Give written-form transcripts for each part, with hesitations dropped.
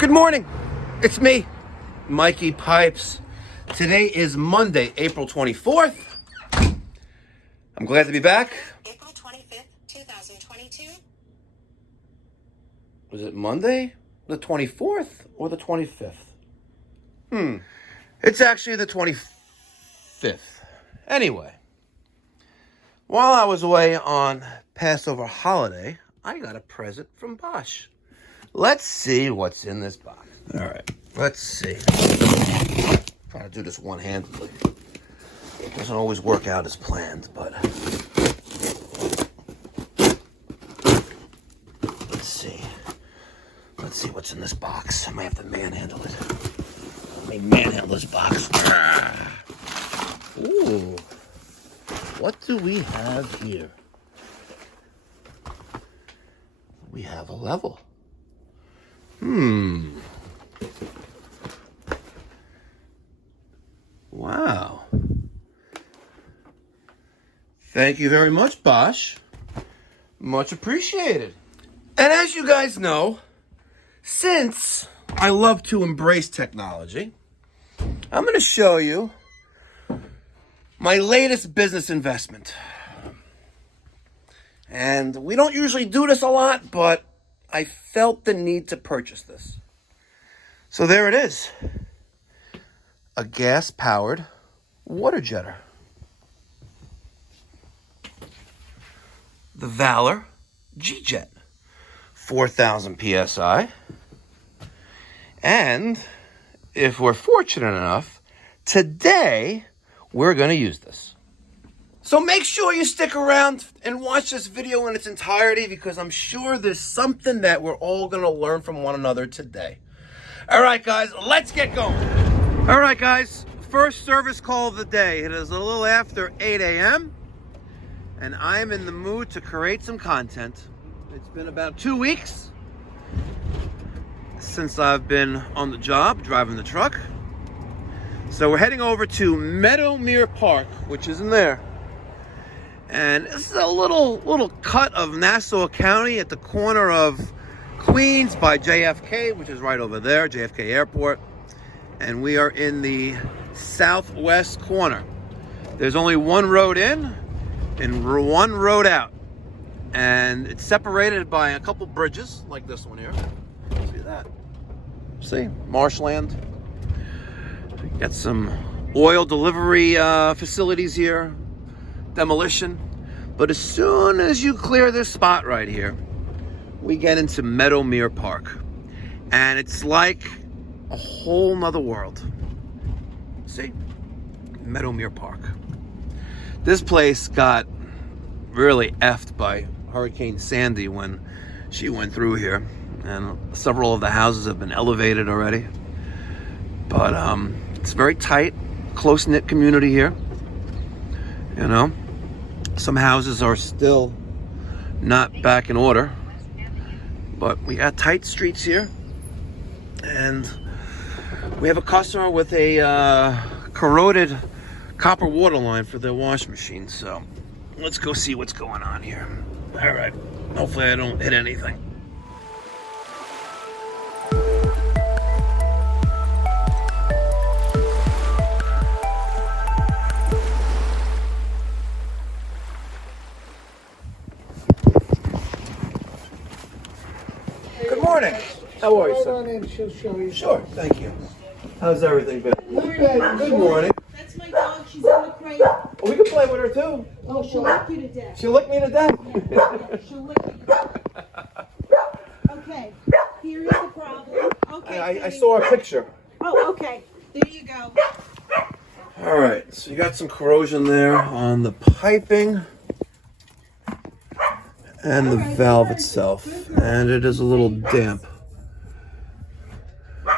Good morning. It's me, Mikey Pipes. Today is Monday, April 24th. I'm glad to be back. April 25th, 2022. Was it Monday? The 24th or the 25th? It's actually the 25th. Anyway, while I was away on Passover holiday, I got a present from Bosch. Let's see what's in this box. All right, let's see. Trying to do this one-handedly. It doesn't always work out as planned, but let's see. Let's see what's in this box. I might have to manhandle it. Let me manhandle this box. Ooh. What do we have here? We have a level. Wow. Thank you very much, Bosch. Much appreciated. And as you guys know, since I love to embrace technology, I'm going to show you my latest business investment. And we don't usually do this a lot, but I felt the need to purchase this. So there it is. A gas-powered water jetter. The Valor G-Jet. 4,000 PSI. And if we're fortunate enough, today we're going to use this. So make sure you stick around and watch this video in its entirety, because I'm sure there's something that we're all going to learn from one another today. All right, guys, let's get going. All right, guys, first service call of the day. It is a little after 8 a.m. and I'm in the mood to create some content. It's been about 2 weeks since I've been on the job driving the truck. So we're heading over to Meadowmere Park, which is in there. And this is a little cut of Nassau County at the corner of Queens by JFK, which is right over there, JFK Airport. And we are in the southwest corner. There's only one road in and one road out. And it's separated by a couple bridges, like this one here. See that? See, marshland. Got some oil delivery facilities here. Demolition. But as soon as you clear this spot right here, we get into Meadowmere Park. And it's like a whole nother world. See? Meadowmere Park. This place got really effed by Hurricane Sandy when she went through here. And several of the houses have been elevated already. But it's very tight, close-knit community here. You know, some houses are still not back in order, but we got tight streets here, and we have a customer with a corroded copper water line for their wash machine. So let's go see what's going on here. All right, hopefully I don't hit anything. Good morning. How are you, sir? Hold on and she'll show you. Sure, thank you. How's everything been? Good morning. That's my dog. She's in the crate. Oh, we can play with her too. Oh, she'll lick you to death. She'll lick me to death. Yeah, she'll lick you. Okay, here is the problem. Okay. I saw a picture. Oh, okay. There you go. All right, so you got some corrosion there on the piping and the valve itself, and it is a little damp.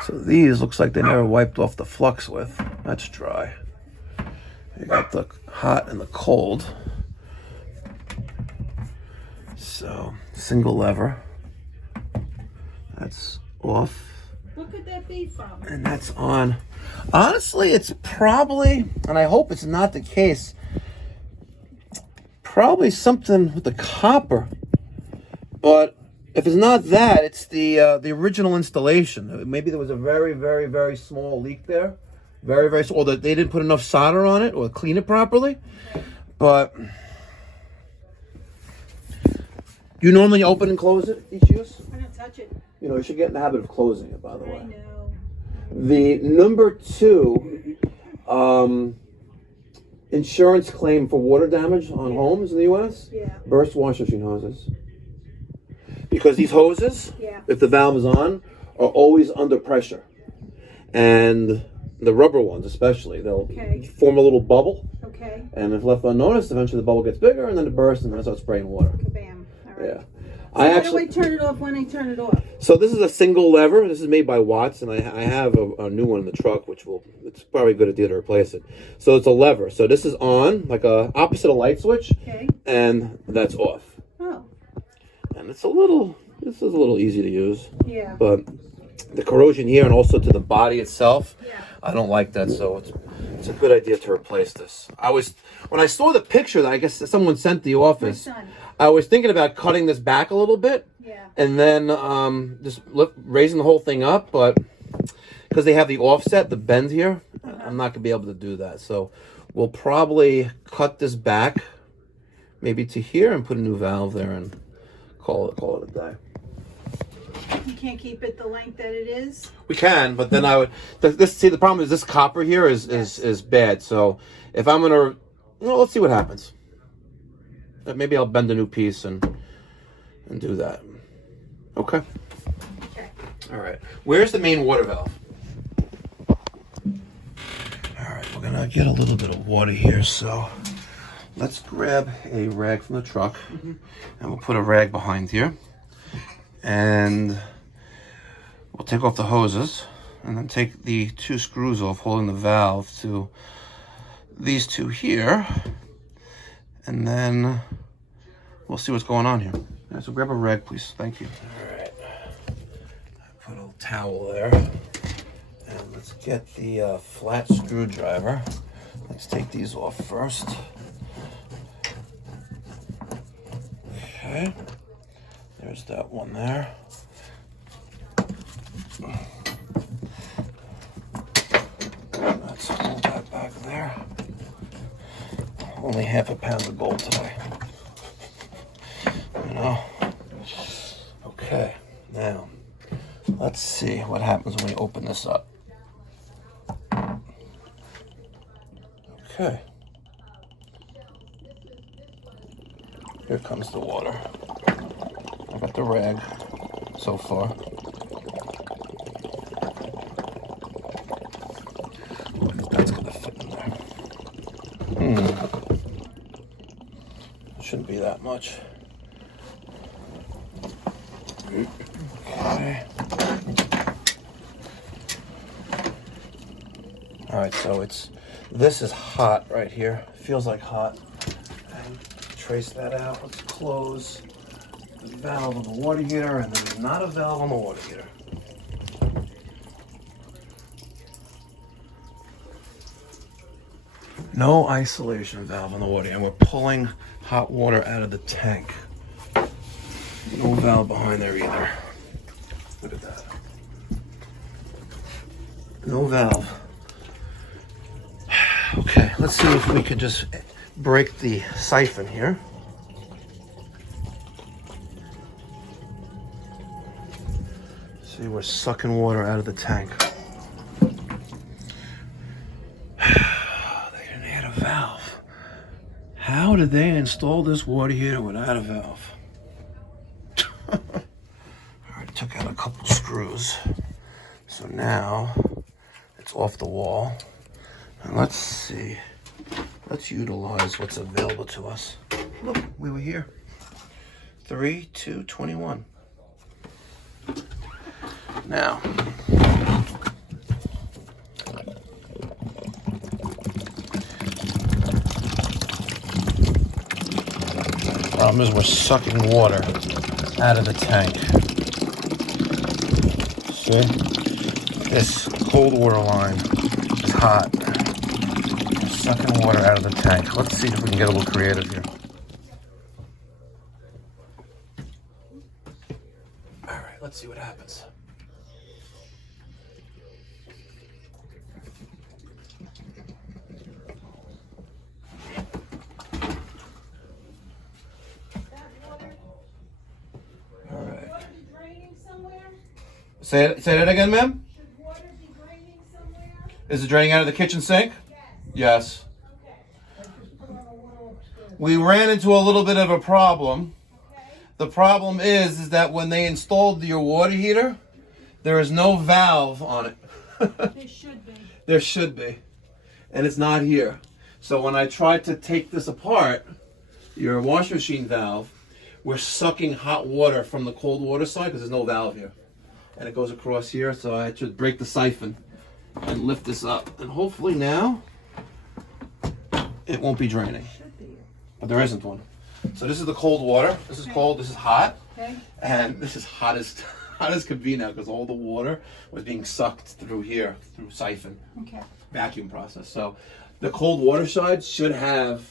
So these looks like they never wiped off the flux with. That's dry. You got the hot and the cold. So single lever. That's off. What could that be from? And that's on. Honestly, it's probably, and I hope it's not the case, probably something with the copper. But If it's not that, it's the original installation. Maybe there was a very, very, very small leak there. Very, very small. Or that they didn't put enough solder on it or clean it properly. Okay. But you normally open and close it each use? I don't touch it. You know, you should get in the habit of closing it, by the I way. know. The number 2 insurance claim for water damage on homes in the U.S. Yeah. Burst wash machine hoses. Because these hoses, Yeah. if the valve is on, are always under pressure. And the rubber ones especially, they'll Okay. form a little bubble. Okay. And if left unnoticed, eventually the bubble gets bigger and then it bursts and then it starts spraying water. Kabam. All right. Yeah. How do I turn it off when I turn it off? So this is a single lever. This is made by Watts, and I have a new one in the truck, which it's probably a good idea to replace it. So it's a lever. So this is on, like a opposite a light switch, Okay. and that's off. Oh. And this is a little easy to use, Yeah. but the corrosion here and also to the body itself, Yeah. I don't like that. So it's a good idea to replace this. When I saw the picture that I guess someone sent the office, My son. I was thinking about cutting this back a little bit. Yeah. And then just raising the whole thing up, but because they have the offset, the bend here, I'm not going to be able to do that. So we'll probably cut this back maybe to here and put a new valve there and call it a day. You can't keep it the length that it is? We can, but then I would... the problem is this copper here is bad. So if I'm going to... Well, let's see what happens. Maybe I'll bend a new piece and do that. Okay. Okay. All right. Where's the main water valve? All right, we're gonna get a little bit of water here, so let's grab a rag from the truck, and we'll put a rag behind here, and we'll take off the hoses, and then take the 2 screws off, holding the valve to these 2 here, and then we'll see what's going on here. All right, so grab a rag, please. Thank you. All right. I put a little towel there. And let's get the flat screwdriver. Let's take these off first. Okay. There's that one there. Let's hold that back there. Only half a pound of gold today. You know? Okay, now let's see what happens when we open this up. Okay. Here comes the water. I got the rag so far. That's gonna fit in there. Shouldn't be that much. Okay. All right, so this is hot right here. Feels like hot. And trace that out. Let's close the valve on the water heater, and there's not a valve on the water heater. No isolation valve on the water, and we're pulling hot water out of the tank. No valve behind there either. Look at that. No valve. Okay, let's see if we could just break the siphon here. See, we're sucking water out of the tank. They didn't add a valve. How did they install this water heater without a valve? Alright, took out a couple screws. So now it's off the wall. And let's see. Let's utilize what's available to us. Look, we were here. 3/2/21. Now, problem is we're sucking water out of the tank. See? This cold water line is hot. Sucking water out of the tank. Let's see if we can get a little creative here. let's see what happens. All right. Say that again, ma'am. Should water be draining somewhere? Is it draining out of the kitchen sink? Yes. We ran into a little bit of a problem. The problem is that when they installed your water heater, there is no valve on it. There should be. There should be. And it's not here. So when I tried to take this apart, your washing machine valve, we're sucking hot water from the cold water side because there's no valve here. And it goes across here, so I had to break the siphon and lift this up. And hopefully now, it won't be draining. Should be. But there isn't one. So this is the cold water. This is cold, this is hot. Okay. And this is hot as could be now because all the water was being sucked through here, through siphon. Okay. Vacuum process. So the cold water side should have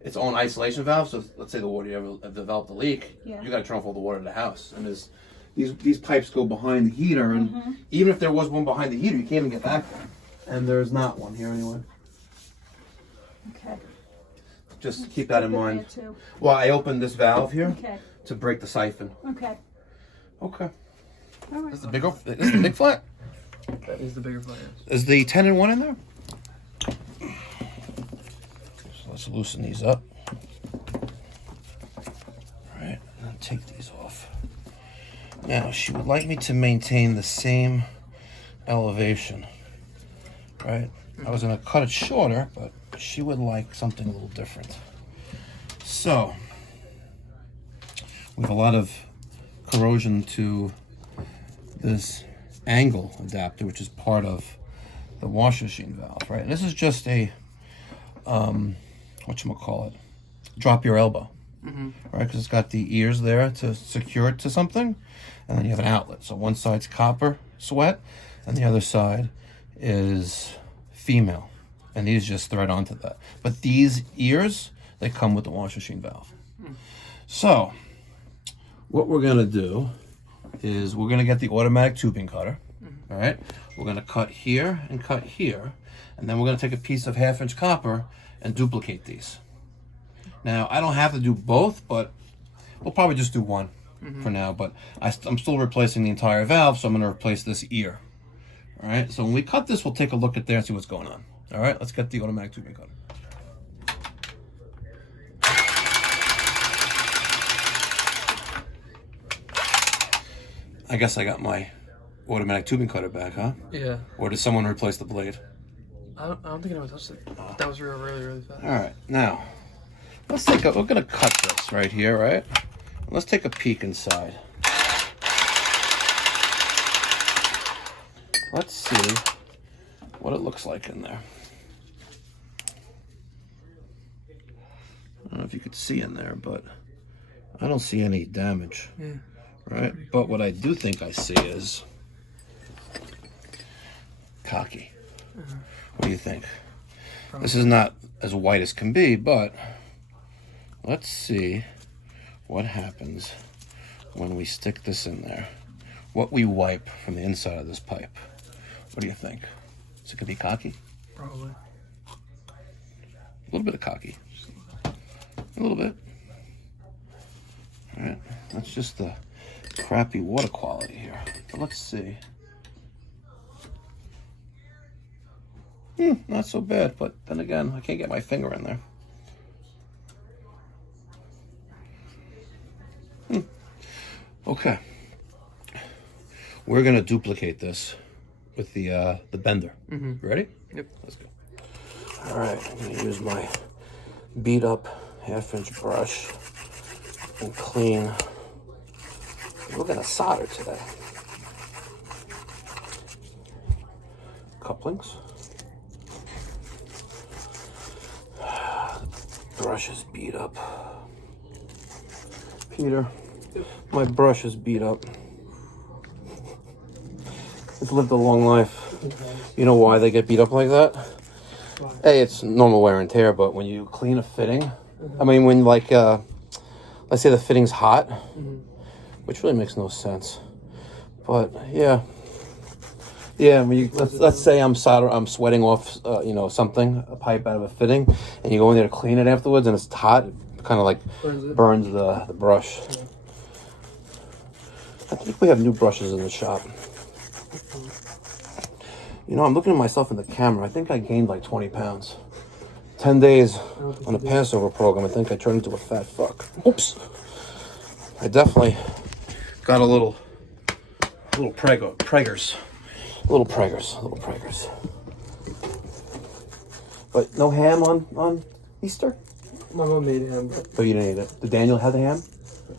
its own isolation valve. So let's say the water you ever developed a leak, Yeah. you got to turn off all the water in the house. And there's these pipes go behind the heater, and even if there was one behind the heater, you can't even get back there. And there's not one here anyway. Okay. Just keep that in mind. There too. Well, I opened this valve here Okay. to break the siphon. Okay. Okay. All right. This is the big flat. That is the bigger flat. Is the 10 and 1 in there? So let's loosen these up. All right, and take these off. Now, she would like me to maintain the same elevation, right? I was gonna cut it shorter, but she would like something a little different. So, we have a lot of corrosion to this angle adapter, which is part of the washing machine valve, right? And this is just a, whatchamacallit, drop your elbow, right? Because it's got the ears there to secure it to something, and then you have an outlet. So one side's copper sweat, and the other side is female. And these just thread onto that. But these ears, they come with the washing machine valve. So, what we're gonna do is we're gonna get the automatic tubing cutter, all right? We're gonna cut here, and then we're gonna take a piece of 1/2-inch copper and duplicate these. Now, I don't have to do both, but we'll probably just do one for now, but I'm still replacing the entire valve, so I'm gonna replace this ear, all right? So when we cut this, we'll take a look at there and see what's going on. All right, let's get the automatic tubing cutter. I guess I got my automatic tubing cutter back, huh? Yeah. Or did someone replace the blade? I don't think anyone touched it. That was really fast. All right, now we're gonna cut this right here, right? Let's take a peek inside. Let's see what it looks like in there. I don't know if you could see in there, but I don't see any damage. Yeah. Right? But what I do think I see is cocky. What do you think? This is not as white as can be, but let's see what happens when we stick this in there. What we wipe from the inside of this pipe. What do you think? Is it gonna be cocky? Probably. A little bit of cocky. A little bit. All right, that's just the crappy water quality here. But let's see. Not so bad, but then again, I can't get my finger in there. Okay. We're gonna duplicate this with the bender. Ready? Yep. Let's go. All right, I'm gonna use my beat up 1/2-inch brush and clean. We're gonna solder today. Couplings. Brush is beat up. Peter, my brush is beat up. It's lived a long life. You know why they get beat up like that? Hey, it's normal wear and tear, but when you clean a fitting, I mean, when like, let's say the fitting's hot, which really makes no sense. But yeah. Yeah, when you, let's say I'm sweating off, something, a pipe out of a fitting, and you go in there to clean it afterwards, and it's hot, it kind of like burns the brush. Yeah. I think we have new brushes in the shop. I'm looking at myself in the camera. I think I gained like 20 pounds. 10 days on a Passover program. I think I turned into a fat fuck. Oops. I definitely got a little preggers. Little preggers. But no ham on Easter? My mom made ham. Oh, you didn't eat it. Did Daniel have the ham?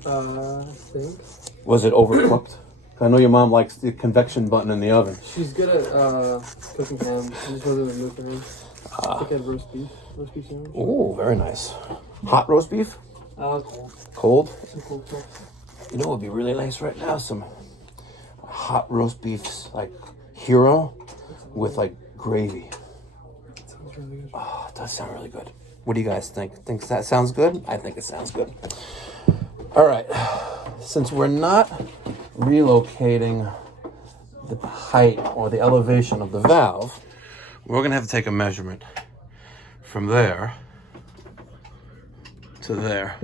I think. Was it overcooked? I know your mom likes the convection button in the oven. She's good at cooking ham. I just wasn't in the mood for ham. I think I had roast beef sandwich. Oh, very nice. Hot roast beef? Cold. Cold? Some cold stuff. You know what would be really nice right now? Some hot roast beefs, like hero, with like gravy. That sounds really good. Oh, it does sound really good. What do you guys think? Think that sounds good? I think it sounds good. All right. Since we're not relocating the height or the elevation of the valve, we're going to have to take a measurement from there to there.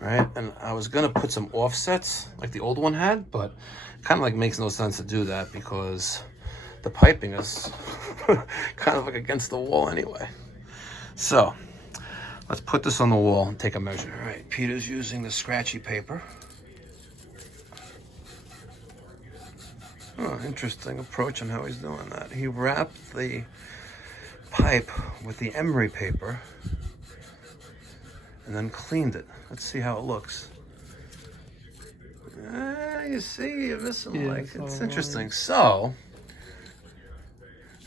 Right? And I was going to put some offsets like the old one had, but it kind of like makes no sense to do that because the piping is kind of like against the wall anyway. So let's put this on the wall and take a measure. All right, Peter's using the scratchy paper. Oh, interesting approach on how he's doing that. He wrapped the pipe with the emery paper and then cleaned it. Let's see how it looks. You see, you're missing it's interesting. So,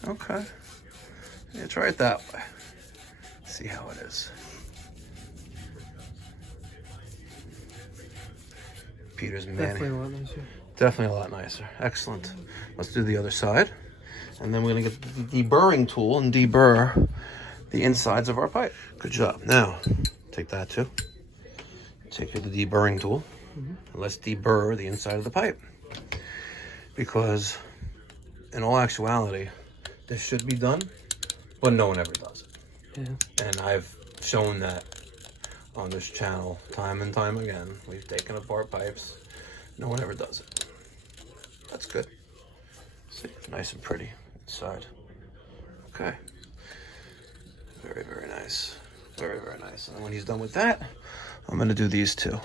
okay. Yeah, try it that way. See how it is. Peter's Definitely a lot nicer. Definitely a lot nicer. Excellent. Let's do the other side. And then we're going to get the deburring tool and deburr the insides of our pipe. Good job. Now, take that too. Take the deburring tool. And let's deburr the inside of the pipe. Because in all actuality, this should be done, but no one ever does it. Yeah. And I've shown that on this channel time and time again. We've taken apart pipes. No one ever does it. That's good. See, nice and pretty inside. Okay. Very, very nice. Very, very nice. And when he's done with that, I'm going to do these two.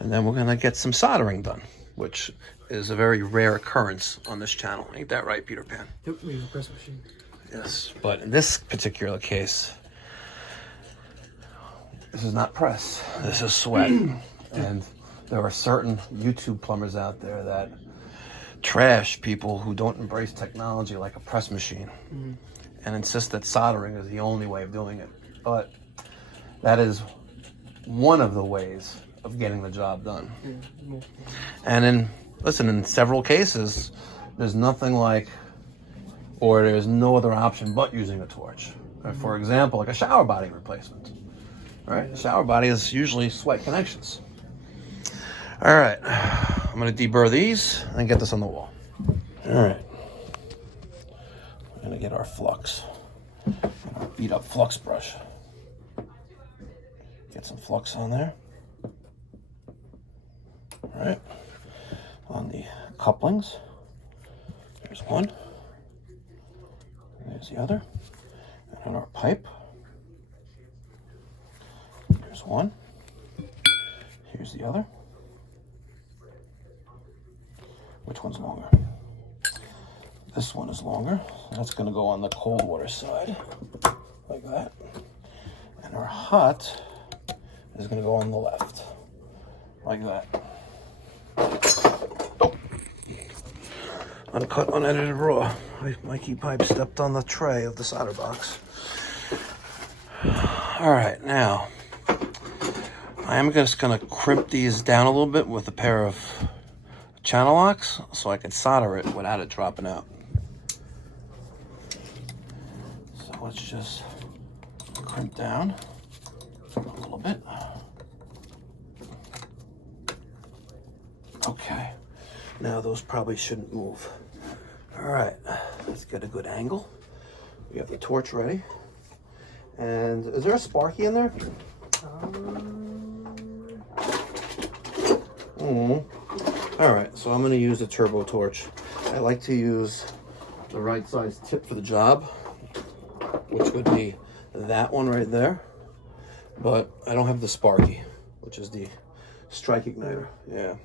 And then we're going to get some soldering done, which is a very rare occurrence on this channel. Ain't that right, Peter Pan? Yep, we use a press machine. Yes, but in this particular case, this is not press. This is sweat. And there are certain YouTube plumbers out there that trash people who don't embrace technology like a press machine and insist that soldering is the only way of doing it. But that is one of the ways of getting the job done. And in several cases, there's nothing like, or there's no other option but using a torch. For example, like a shower body replacement. Right? A shower body is usually sweat connections. All right, I'm gonna deburr these and get this on the wall. All right, we're gonna get our flux, our beat up flux brush. Get some flux on there. All right, on the couplings, there's one, there's the other, and on our pipe, there's one, here's the other. Which one's longer? This one is longer. That's going to go on the cold water side, like that. And our hot is going to go on the left, like that. Oh. Uncut, unedited raw. Mikey Pipes stepped on the tray of the solder box. All right, now I am just going to crimp these down a little bit with a pair of channel locks so I can solder it without it dropping out. So let's just crimp down a little bit. Okay. Now those probably shouldn't move. All right, let's get a good angle. We have the torch ready. And is there a sparky in there? All right, so I'm gonna use the turbo torch. I like to use the right size tip for the job, which would be that one right there. But I don't have the sparky, which is the strike igniter. Yeah.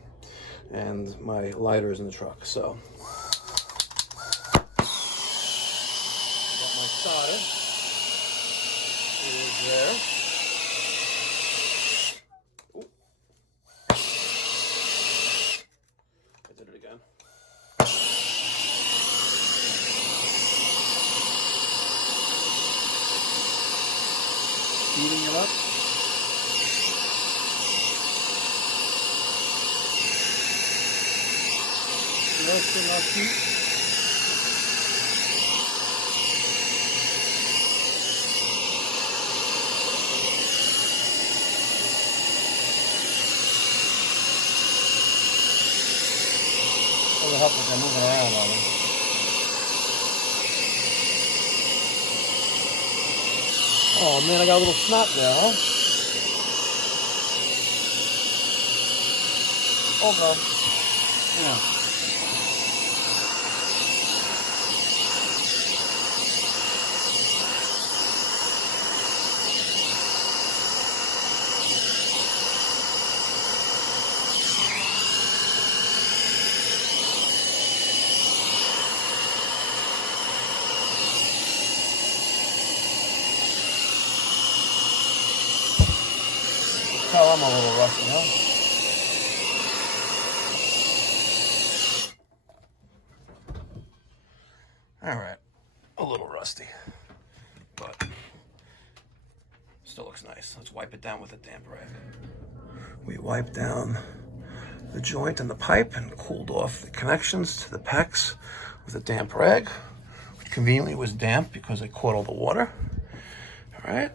And my lighter is in the truck, so. Got my solder. It is there. Ooh. I did it again. Heating it up. Roasting our feet. It'll help if I'm moving around on them. Oh man, I got a little snot there, huh? Oh no. Yeah. Oh, I'm a little rusty, huh? All right, a little rusty, but still looks nice. Let's wipe it down with a damp rag. We wiped down the joint and the pipe and cooled off the connections to the pecs with a damp rag, which conveniently was damp because I caught all the water. All right.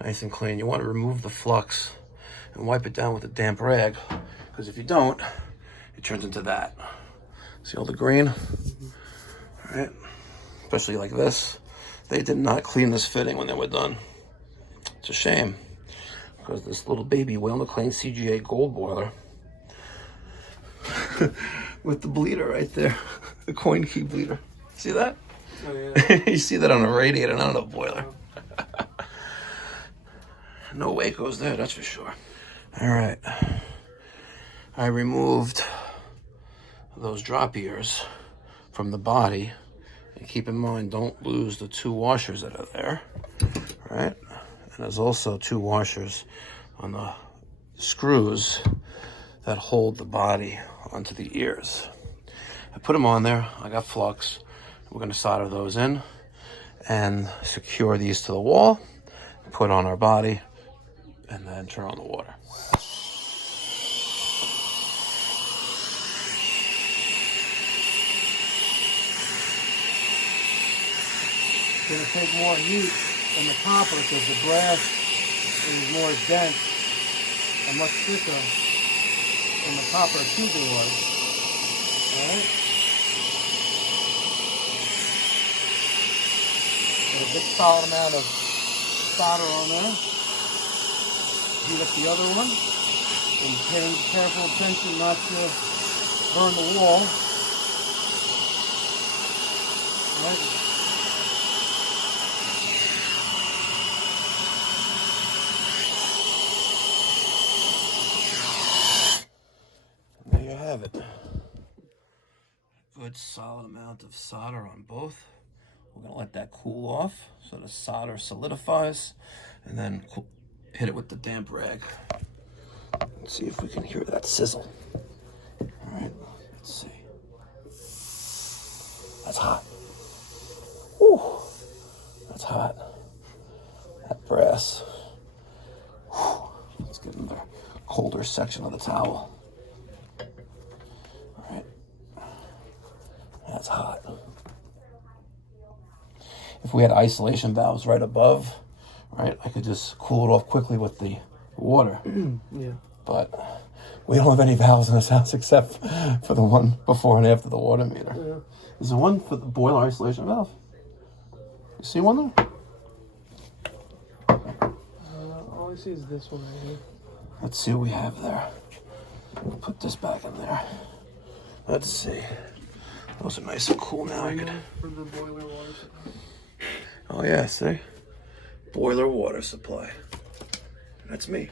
Nice and clean. You want to remove the flux and wipe it down with a damp rag, because if you don't, it turns into that. See all the green? All right. Especially like this. They did not clean this fitting when they were done. It's a shame, because this little baby well-McLean CGA gold boiler with the bleeder right there, the coin key bleeder. See that? Oh, yeah. You see that on a radiator, not on a boiler. No Wacos there, that's for sure. All right. I removed those drop ears from the body. And keep in mind, don't lose the two washers that are there. All right. And there's also two washers on the screws that hold the body onto the ears. I put them on there. I got flux. We're going to solder those in and secure these to the wall, put on our body, and then turn on the water. It's going to take more heat in the copper because the brass is more dense and much thicker than the copper tubing was. Alright? Get a big solid amount of solder on there. Heat up the other one and pay careful attention not to burn the wall. Right. There you have it. Good solid amount of solder on both. We're going to let that cool off so the solder solidifies, and then hit it with the damp rag. Let's see if we can hear that sizzle. All right, let's see. That's hot. Ooh, that's hot. That brass. Whew. Let's get in the colder section of the towel. All right, that's hot. If we had isolation valves right above, right, I could just cool it off quickly with the water. Yeah. But We don't have any valves in this house except for the one before and after the water meter. Yeah. There's one for the boiler isolation valve. You see one there? All I see is this one right here. Let's see what we have there. Put this back in there. Let's see. Those are nice and cool now. I could... For the boiler water supply. Oh yeah, see? Boiler water supply. That's me.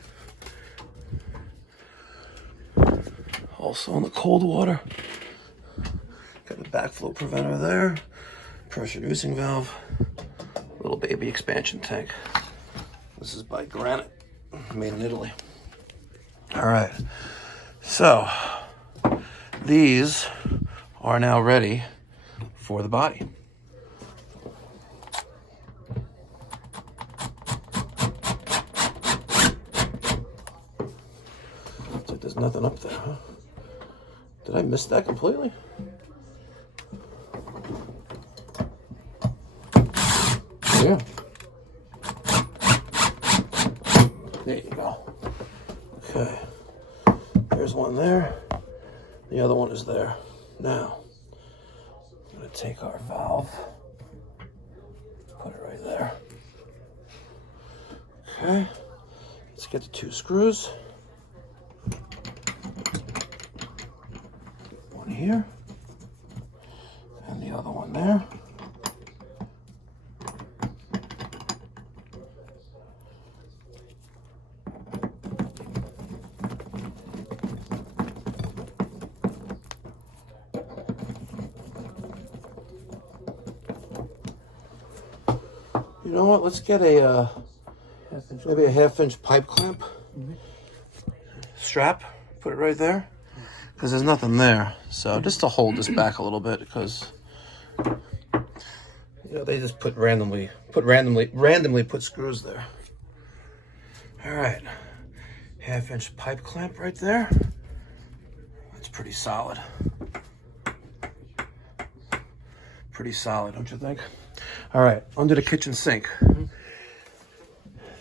Also on the cold water. Got the backflow preventer there. Pressure reducing valve. Little baby expansion tank. This is by Granite, made in Italy. All right, so these are now ready for the body. Looks like there's nothing up there, huh? Did I miss that completely? Yeah. There you go. Okay. There's one there. The other one is there. Now, I'm going to take our valve, put it right there. Okay. Let's get the 2 screws. One here. And the other one there. You know what? Let's get a maybe a 1/2-inch pipe clamp strap. Put it right there because there's nothing there. So just to hold this back a little bit because they just randomly put screws there. All right, 1/2-inch pipe clamp right there. That's pretty solid. Pretty solid, don't you think? All right, under the kitchen sink,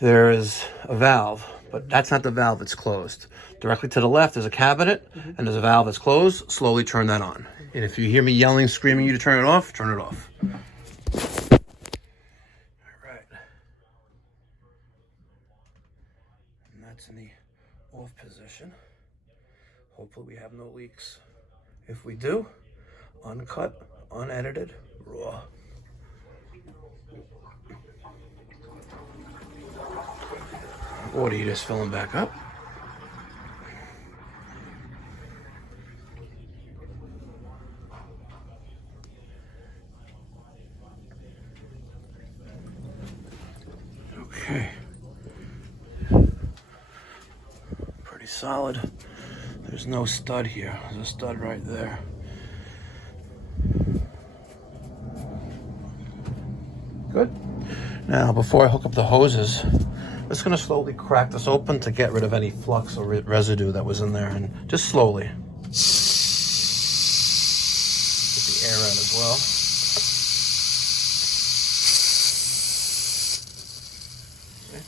there is a valve, but that's not the valve that's closed. Directly to the left, there's a cabinet, and there's a valve that's closed. Slowly turn that on. And if you hear me yelling, screaming you to turn it off, turn it off. All right. And that's in the off position. Hopefully we have no leaks. If we do, uncut, unedited, raw. Water heater's filling back up. Okay. Pretty solid. There's no stud here. There's a stud right there. Good. Now, before I hook up the hoses, I'm just going to slowly crack this open to get rid of any flux or residue that was in there, and just slowly. Get the air out as well. Okay.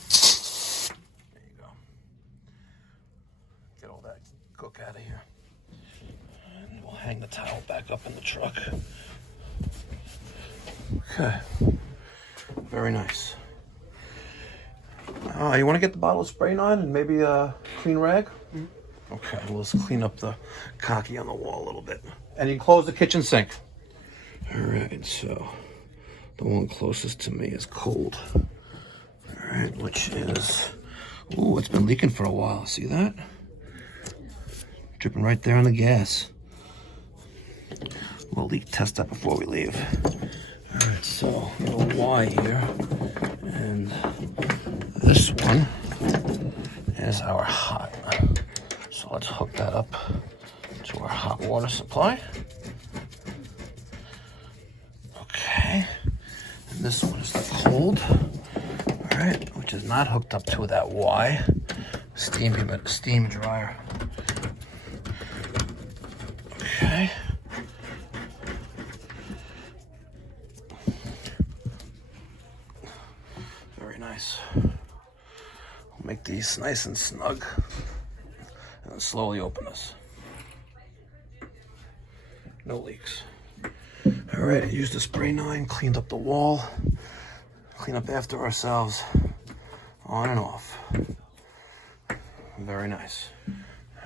There you go. Get all that gook out of here. And we'll hang the towel back up in the truck. Okay. Very nice. You want to get the bottle of spray on and maybe a clean rag? Mm-hmm. Okay, well, let's clean up the khaki on the wall a little bit. And you close the kitchen sink. All right, so the one closest to me is cold. All right, which is, ooh, it's been leaking for a while. See that? Dripping right there on the gas. We'll leak test that before we leave. All right, so a little Y here, and this one is our hot. So let's hook that up to our hot water supply. Okay, and this one is the cold. All right, which is not hooked up to that Y steam dryer. Okay. Very nice. We'll make these nice and snug And slowly open this. No leaks. All right, I used a spray nine, cleaned up the wall, clean up after ourselves, on and off. Very nice.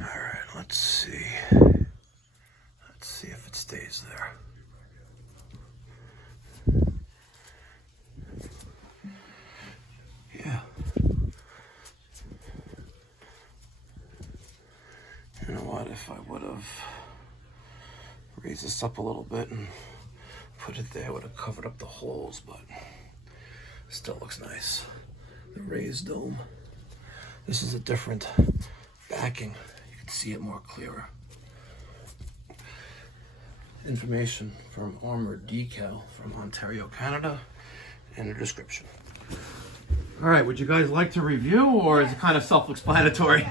All right, let's see. Let's see if it stays there. Yeah. You know what, if I would have raised this up a little bit and put it there, it would have covered up the holes, but still looks nice. The raised dome. This is a different backing. You can see it more clearer. Information from Armored Decal from Ontario, Canada, and a description. All right, would you guys like to review, or is it kind of self-explanatory?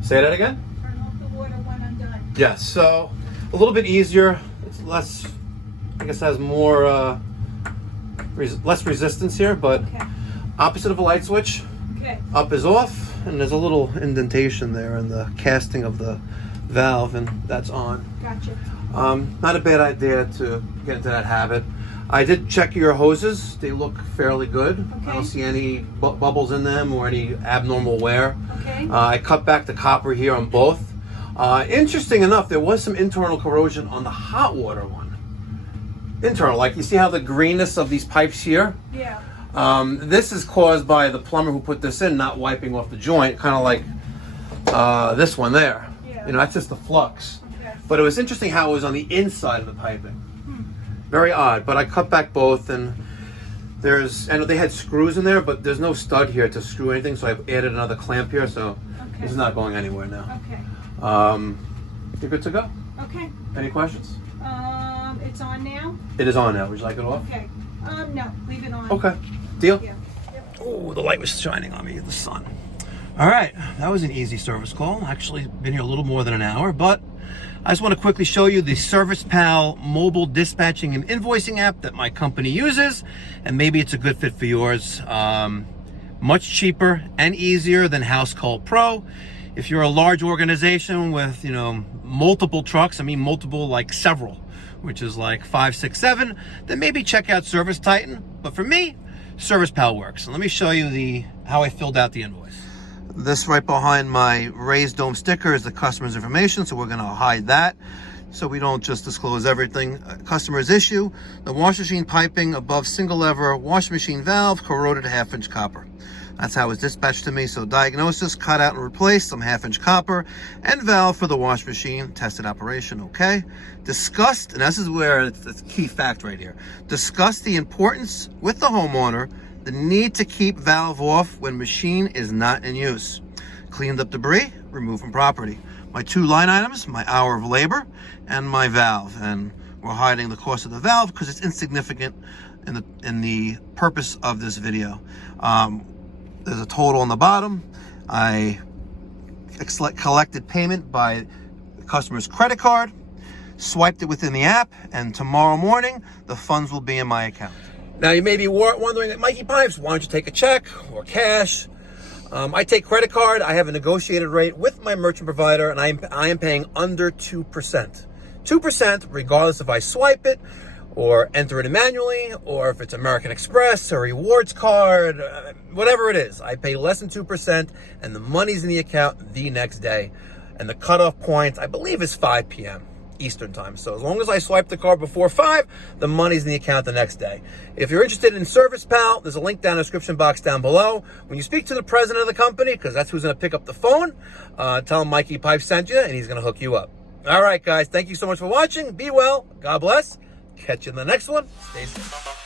Say that again? Turn off the water when I'm done. Yeah, so a little bit easier. It's less, I guess, has more, less resistance here, but Okay. opposite of a light switch. Okay. Up is off, and there's a little indentation there in the casting of the valve, and that's on. Gotcha. Not a bad idea to get into that habit. I did check your hoses. They look fairly good. I Okay. don't see any bubbles in them or any abnormal wear. Okay. I cut back the copper here on both. Interesting enough, there was some internal corrosion on the hot water one. Internal, like you see how the greenness of these pipes here? Yeah. This is caused by the plumber who put this in not wiping off the joint, kind of like this one there. Yeah. You know, that's just the flux. Okay. But it was interesting how it was on the inside of the piping. Very odd, but I cut back both, and I know they had screws in there, but there's no stud here to screw anything, so I've added another clamp here, so Okay. this is not going anywhere now. Okay. You're good to go. Okay. Any questions? It's on now? It is on now. Would you like it off? Okay. No, leave it on. Okay. Deal? Yeah. Yep. Oh, the light was shining on me, the sun. All right, that was an easy service call. Actually, been here a little more than an hour, but I just want to quickly show you the ServicePal mobile dispatching and invoicing app that my company uses, and maybe it's a good fit for yours. Much cheaper and easier than House Call Pro. If you're a large organization with, you know, multiple trucks, I mean multiple, like several, which is like 5, 6, 7, then maybe check out Service Titan. But for me, ServicePal works. And let me show you how I filled out the invoice. This right behind my raised dome sticker is the customer's information, so we're going to hide that so we don't just disclose everything. Customer's issue: the wash machine piping above single lever wash machine valve, corroded 1/2-inch copper. That's how it was dispatched to me. So diagnosis: cut out and replace some 1/2-inch copper and valve for the wash machine. Tested operation okay. Discussed, and this is where it's a key fact right here, discuss the importance with the homeowner the need to keep valve off when machine is not in use. Cleaned up debris, removed from property. My 2 line items: my hour of labor and my valve. And we're hiding the cost of the valve because it's insignificant in the purpose of this video. There's a total on the bottom. I collected payment by the customer's credit card, swiped it within the app, and tomorrow morning the funds will be in my account. Now you may be wondering, Mikey Pipes, why don't you take a check or cash? I take credit card. I have a negotiated rate with my merchant provider, and I am paying under 2%. 2% regardless if I swipe it or enter it in manually, or if it's American Express or rewards card, whatever it is. I pay less than 2%, and the money's in the account the next day. And the cutoff point, I believe, is 5 p.m. Eastern time. So as long as I swipe the card before 5, the money's in the account the next day. If you're interested in ServicePal, there's a link down in the description box down below. When you speak to the president of the company, because that's who's going to pick up the phone, tell him Mikey Pipes sent you, and he's going to hook you up. All right, guys, thank you so much for watching. Be well. God bless. Catch you in the next one. Stay safe.